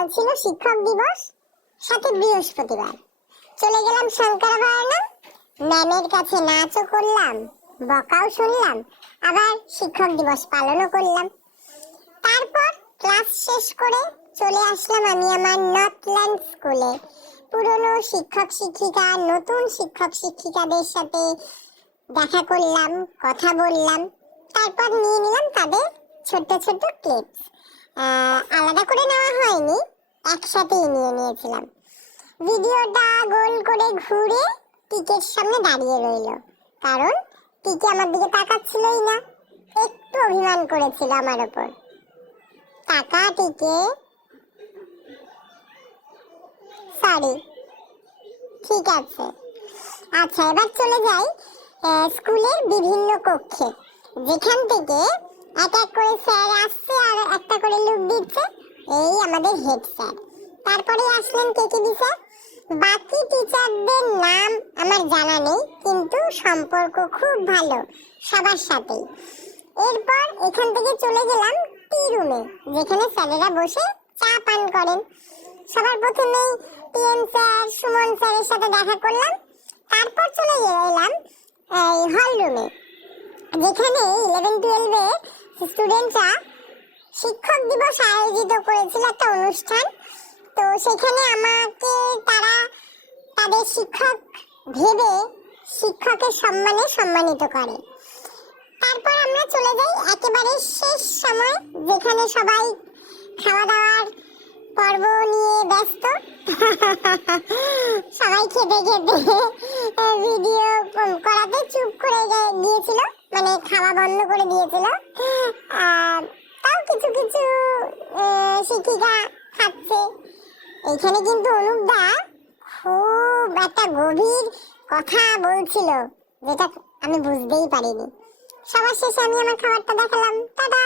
কাল ছিল শিক্ষক দিবস, সাথে বৃহস্পতিবার। চলে গেলাম শঙ্করভরণম, ম্যামের কাছে নাচও করলাম, বকাও শুনলাম, আবার শিক্ষক দিবস পালনও করলাম। তারপর ক্লাস শেষ করে চলে আসলাম আমি আমার নর্থল্যান্ড স্কুলে। পুরনো শিক্ষক শিক্ষিকা, নতুন শিক্ষক শিক্ষিকাদের সাথে দেখা করলাম, কথা বললাম। তারপর নিয়ে নিলাম তাদের ছোট্ট ছোট্ট ক্লিপস। আলাদা করে নেওয়া হয়নি, একসাথেই নিয়ে নিয়েছিলাম। ভিডিওটা গোল করে ঘুরে টিকের সামনে দাঁড়িয়ে রইল, কারণ টিকে আমার দিকে তাকাচ্ছিলই না। একটু অভিমান করেছিল আমার ওপর। টাকা টিকে, সরি, ঠিক আছে। আচ্ছা, এবার চলে যাই স্কুলের বিভিন্ন কক্ষে, যেখান থেকে এক এক করে স্যার আসছে আর একটা করে লুক দিচ্ছে। এই আমাদের হেড স্যার। তারপরে আসলেন কেকিডি স্যার। বাকি টিচারদের নাম আমার জানা নেই, কিন্তু সম্পর্ক খুব ভালো সবার সাথেই। এরপর এখান থেকে চলে গেলাম টি রুমে, যেখানে স্যারেরা বসে চা পান করেন। সবার প্রথমেই টিএন স্যার, সুমন স্যারের সাথে দেখা করলাম। তারপর চলে এলাম এই হল রুমে, যেখানে 11-12 এর স্টুডেন্টরা শিক্ষক দিবস আয়োজিত করেছিল একটা অনুষ্ঠান। তো সেখানে আমাকে তারা তাদের শিক্ষক ভেবে শিক্ষকের সম্মানে সম্মানিত করে। তারপর আমরা চলে যাই একেবারে শেষ সময়, যেখানে সবাই খাওয়া দাওয়ার পর্ব নিয়ে ব্যস্ত। সবাই খেতে খেতে ভিডিও করাতে চুপ করে গিয়েছিল, মানে খাওয়া বন্ধ করে দিয়েছিল। তাও কিছু কিছু শিক্ষিকা খাচ্ছে। এইখানে কিন্তু অনুপদা খুব একটা গভীর কথা বলছিল, যেটা আমি বুঝতেই পারিনি। সবার শেষে আমি আমার খাবারটা দেখালাম। টাটা।